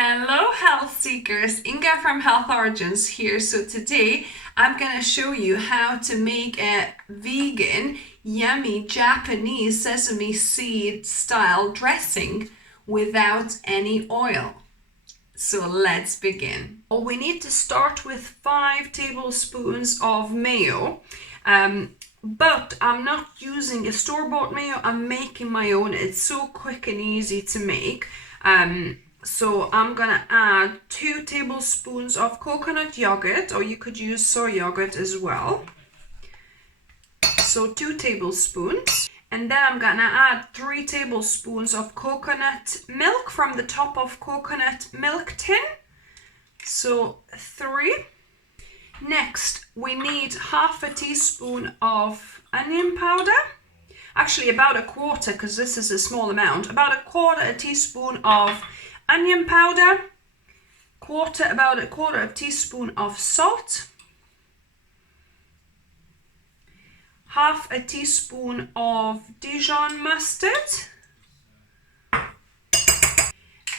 Hello health seekers, Inga from Health Origins here. So today I'm going to show you how to make a vegan, yummy Japanese sesame seed style dressing without any oil. So let's begin. Well, we need to start with 5 tablespoons of mayo. But I'm not using a store-bought mayo, I'm making my own. It's so quick and easy to make. So I'm gonna add 2 tablespoons of coconut yogurt, or you could use soy yogurt as well. So 2 tablespoons. And then I'm gonna add 3 tablespoons of coconut milk from the top of coconut milk tin. So 3. Next, we need half a teaspoon of onion powder. Actually, about a quarter, because this is a small amount. About a teaspoon of onion powder. About a quarter of a teaspoon of salt. Half a teaspoon of Dijon mustard.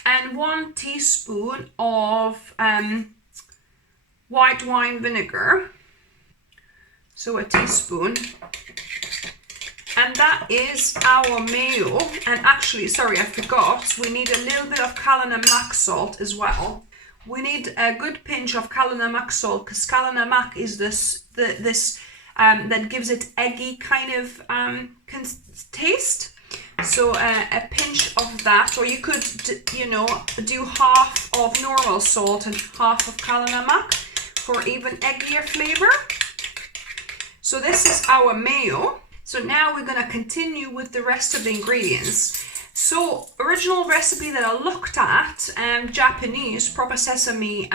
And 1 teaspoon of white wine vinegar, so a teaspoon, and that is our mayo. And actually, sorry, I forgot, we need a little bit of namak salt as well. We need a good pinch of namak salt, because namak is this that gives it eggy kind of taste. So a pinch of that, or you could do half of normal salt and half of namak for even eggier flavor. So this is our mayo. So now we're going to continue with the rest of the ingredients. So original recipe that I looked at, Japanese proper sesame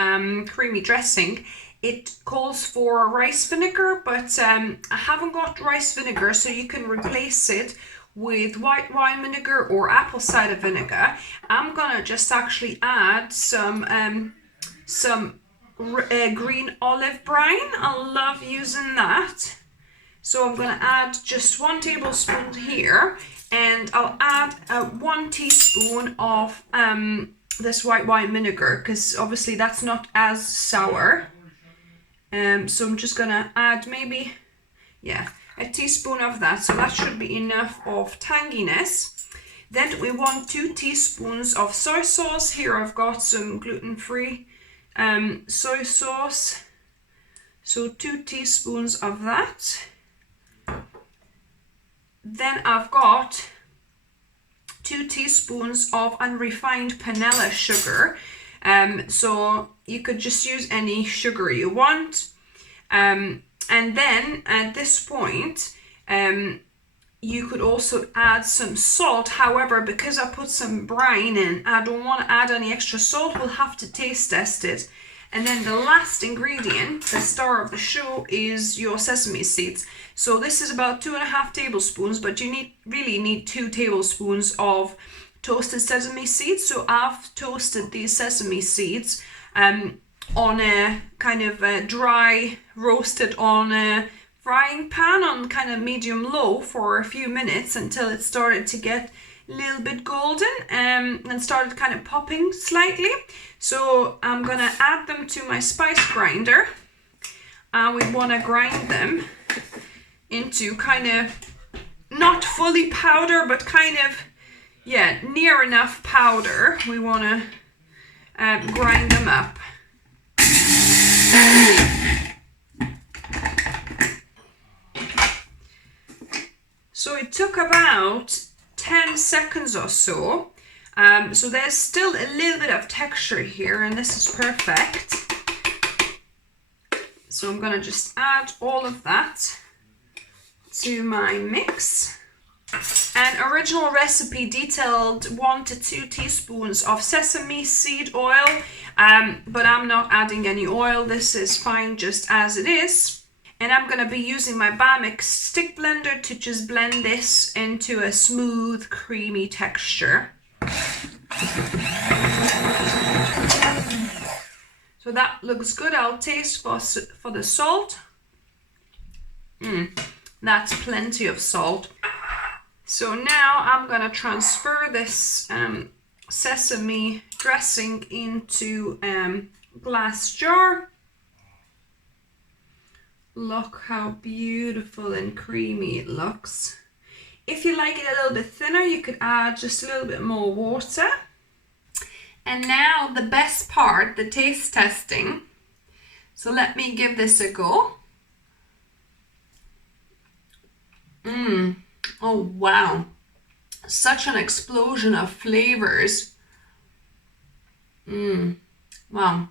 creamy dressing, it calls for rice vinegar, but I haven't got rice vinegar, so you can replace it with white wine vinegar or apple cider vinegar. I'm gonna just actually add some green olive brine. I love using that. So I'm gonna add just 1 tablespoon here, and I'll add 1 teaspoon of this white wine vinegar, because obviously that's not as sour. So I'm just gonna add maybe, a teaspoon of that, so that should be enough of tanginess. Then we want 2 teaspoons of soy sauce. Here I've got some gluten-free soy sauce, so 2 teaspoons of that. Then I've got 2 teaspoons of unrefined panela sugar. So you could just use any sugar you want. And then at this point, you could also add some salt. However, because I put some brine in, I don't want to add any extra salt. We'll have to taste test it. And then the last ingredient, the star of the show, is your sesame seeds. So this is about 2.5 tablespoons, but you really need 2 tablespoons of toasted sesame seeds. So I've toasted these sesame seeds on a kind of dry, roasted on a frying pan on kind of medium low for a few minutes until it started to get a little bit golden and started kind of popping slightly. So I'm gonna add them to my spice grinder, and we want to grind them into kind of not fully powder, but kind of near enough powder. We want to grind them up. So it took about 10 seconds or so. So there's still a little bit of texture here, and this is perfect. So I'm gonna just add all of that to my mix. An original recipe detailed 1 to 2 teaspoons of sesame seed oil, but I'm not adding any oil. This is fine just as it is. And I'm going to be using my Bamix stick blender to just blend this into a smooth, creamy texture. So that looks good. I'll taste for the salt. That's plenty of salt. So now I'm going to transfer this sesame dressing into glass jar. Look how beautiful and creamy it looks. If you like it a little bit thinner, you could add just a little bit more water. And now the best part, the taste testing. So let me give this a go. Oh wow, such an explosion of flavors. Wow,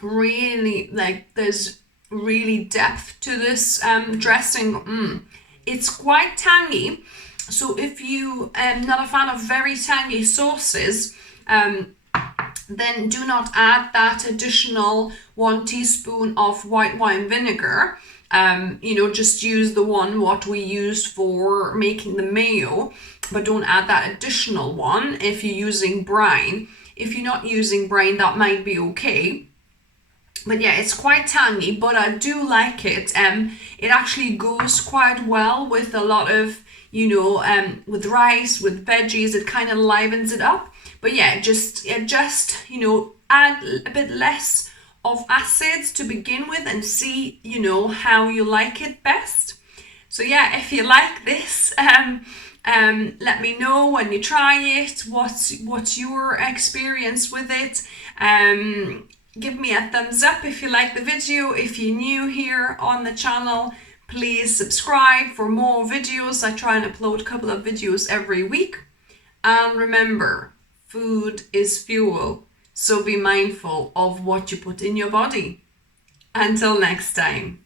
really, like, there's really depth to this dressing. It's quite tangy, so if you are not a fan of very tangy sauces, then do not add that additional 1 teaspoon of white wine vinegar. Just use the one what we used for making the mayo, but don't add that additional one if you're using brine. If you're not using brine, that might be okay. But yeah, it's quite tangy, but I do like it. It actually goes quite well with a lot of, with rice, with veggies. It kind of livens it up. But yeah, just add a bit less of acids to begin with and see, how you like it best. So yeah, if you like this, let me know when you try it. What's your experience with it? Give me a thumbs up if you like the video. If you're new here on the channel, please subscribe for more videos. I try and upload a couple of videos every week. And remember, food is fuel, so be mindful of what you put in your body. Until next time.